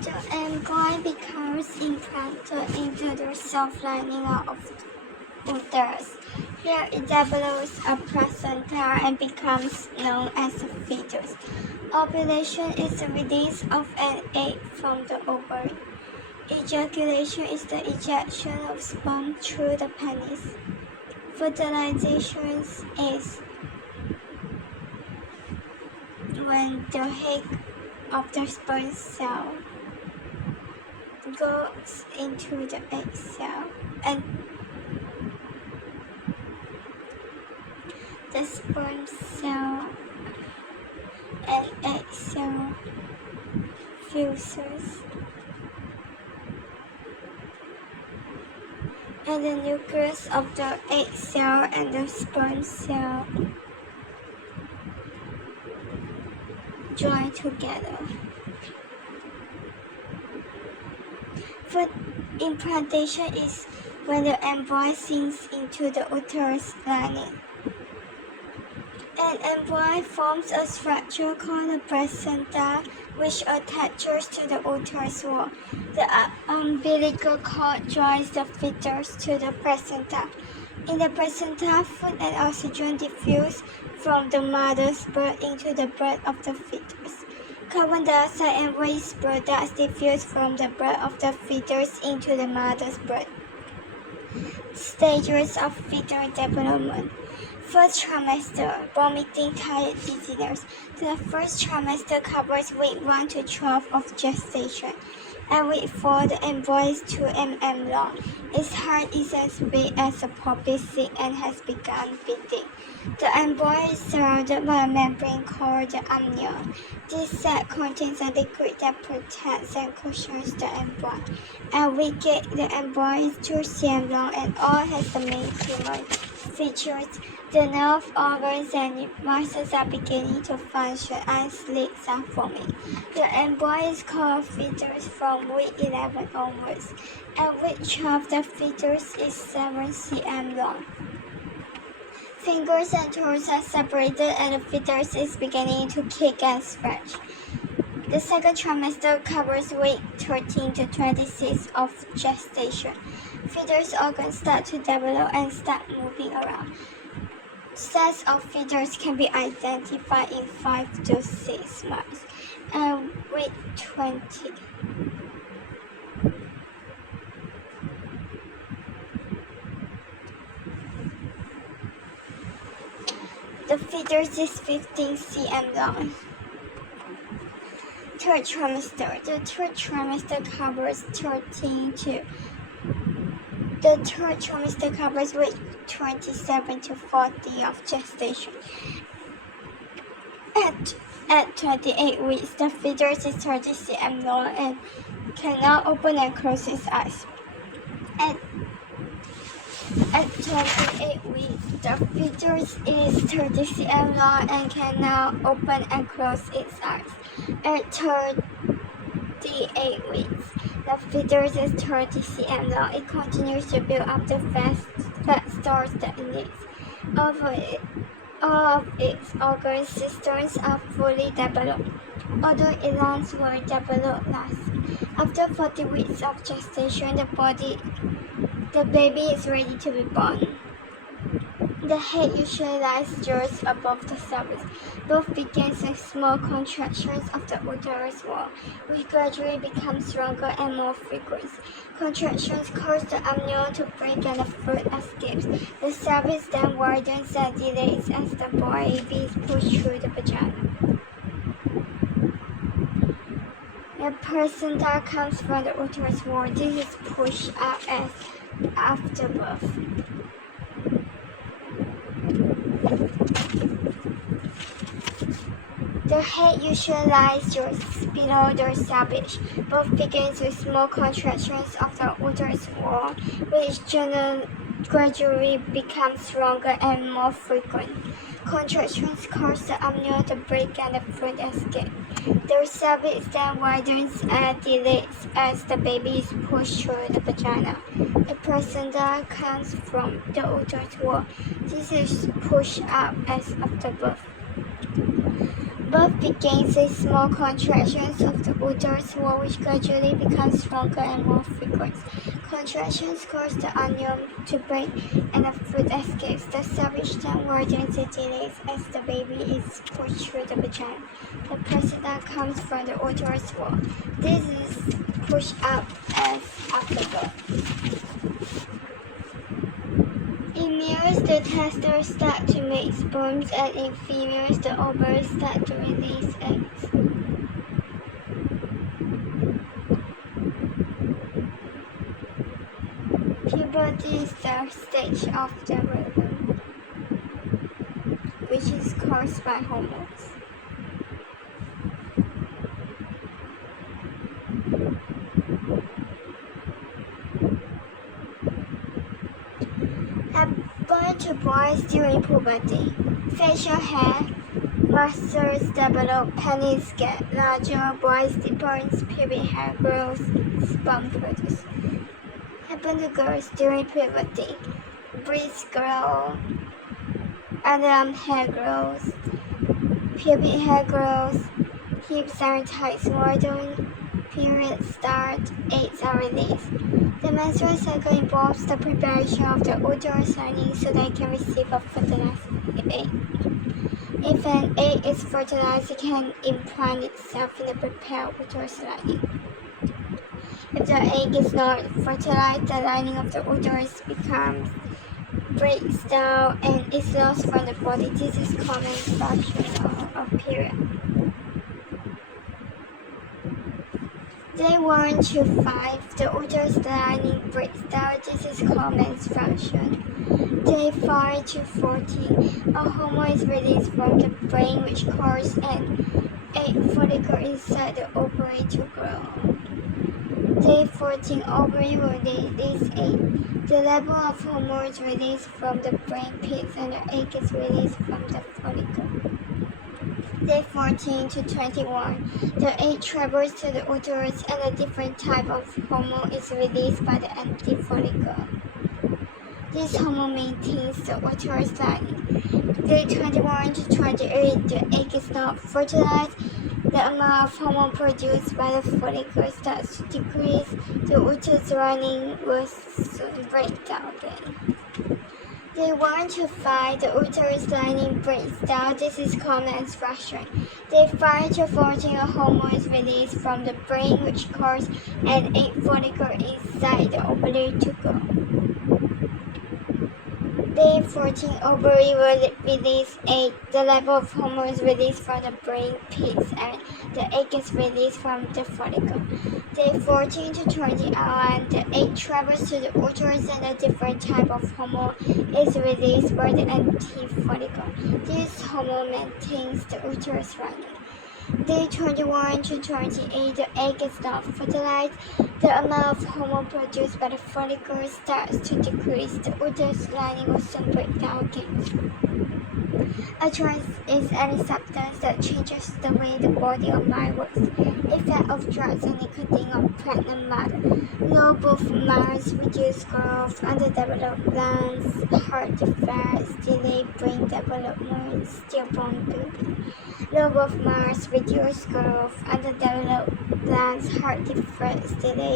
The embryo becomes implanted into the soft lining of uterus. Here it develops a placenta and becomes known as a fetus. Ovulation is the release of an egg from the ovary. Ejaculation is the ejection of sperm through the penis. Fertilization is when the egg of the sperm cell goes into the egg cell and the sperm cell and egg cell fuses, and the nucleus of the egg cell and the sperm cell join together. Foot implantation is when the embryo sinks into the uterus lining. An embryo forms a structure called a placenta, which attaches to the uterus wall. The umbilical cord joins the fetus to the placenta. In the placenta, food and oxygen diffuse from the mother's blood into the blood of the fetus. Carbon dioxide and waste products diffuse from the blood of the fetus into the mother's blood. Stages of fetal development. First trimester, vomiting, tired, dizziness. The first trimester covers week 1 to 12 of gestation. At week 4, the embryo is 2 mm long. Its heart is as big as a poppy seed and has begun beating. The embryo is surrounded by a membrane called the amnion. This sac contains a liquid that protects and cushions the embryo. At week 8, the embryo is 2 cm long and all has the main human features. The nerve organs and muscles are beginning to function and slits are forming. The embryo is called fetus from week 11 onwards. At week 12, the fetus is 7 cm long. Fingers and toes are separated and the fetus is beginning to kick and stretch. The second trimester covers week 13 to 26 of gestation. Fetus organs start to develop and start moving around. Sex of fetus can be identified in 5 to 6 months. And week 20. The fetus is 15 cm long. Third trimester. The third trimester covers week 27 to 40 of gestation. At 28 weeks, the fetus is 30 cm long and can now open and close its eyes. At 28 weeks, the fetus is 30 cm long and can now open and close its eyes. At 38 weeks, the fetus is 30 cm long. It continues to build up the fat stores that it needs. All of its organ systems are fully developed, although lungs were developed last. After 40 weeks of gestation, the baby is ready to be born. The head usually lies just above the cervix. Birth begins with small contractions of the uterus wall, which gradually become stronger and more frequent. Contractions cause the amnion to break and the fluid escapes. The cervix then widens and dilates as the baby is pushed through the vagina. The placenta comes from the uterus wall. This is pushed out as after birth. The head usually lies just below the cervix. Birth begins with small contractions of the uterus wall, which gradually become stronger and more frequent. Contractions cause the amnion to break and the fluid escape. The cervix then widens and dilates as the baby is pushed through the vagina. The placenta comes from the uterus wall. This is pushed out as after birth. Birth begins with small contractions of the uterus wall which gradually become stronger and more frequent. Contractions cause the onion to break and the fruit escapes. The cell which then wardens it delays as the baby is pushed through the vagina. The placenta comes from the uterus wall. This is pushed up as after birth. In males, the testes start to make sperms, and in females, the ovaries start to release eggs. Puberty is the stage of development, which is caused by hormones. Happen to boys during puberty. Facial hair, muscles develop, penis get larger, boys deepens, pubic hair grows, sperm produce. Happen to girls during puberty. Breasts grow, underarm hair grows, pubic hair grows, hips and thighs widen, periods start, eggs are released. The menstrual cycle involves the preparation of the uterus lining so that it can receive a fertilized egg. If an egg is fertilized, it can implant itself in the prepared uterus lining. If the egg is not fertilized, the lining of the uterus breaks down and is lost from the body. This is called menstruation or period. Day 1 to 5, the uterus lining breaks down. This is called menstruation. Day 5 to 14, a hormone is released from the brain which causes an egg follicle inside the ovary to grow. Day 14, ovary will release egg. The level of hormones released from the brain peaks and the egg is released from the follicle. Day 14 to 21, the egg travels to the uterus and a different type of hormone is released by the empty follicle. This hormone maintains the uterus lining. Day 21 to 28, the egg is not fertilized. The amount of hormone produced by the follicle starts to decrease. The uterus lining will soon break down again. Day 1 to 5, the uterus lining breaks down. This is called menstruation. Day 5 to 14, a hormone is released from the brain which causes an egg follicle inside the ovary to grow. Day 14, ovary will release egg. The level of hormones released from the brain peaks and the egg is released from the follicle. Day 14 to 21, the egg travels to the uterus and a different type of hormone is released by the empty follicle. This hormone maintains the uterus lining. Day 21 to 28, the egg is not fertilized. The amount of hormone produced by the follicle starts to decrease. The uterus lining will soon break down again. A trance is any substance that changes the way the body or mind works. Effect of drugs and nicotine on pregnant mother. Low birth mass, reduced growth, underdeveloped glands, heart defects, delayed brain development, stillborn baby. Low birth mass, reduced growth, underdeveloped glands, heart defects, delayed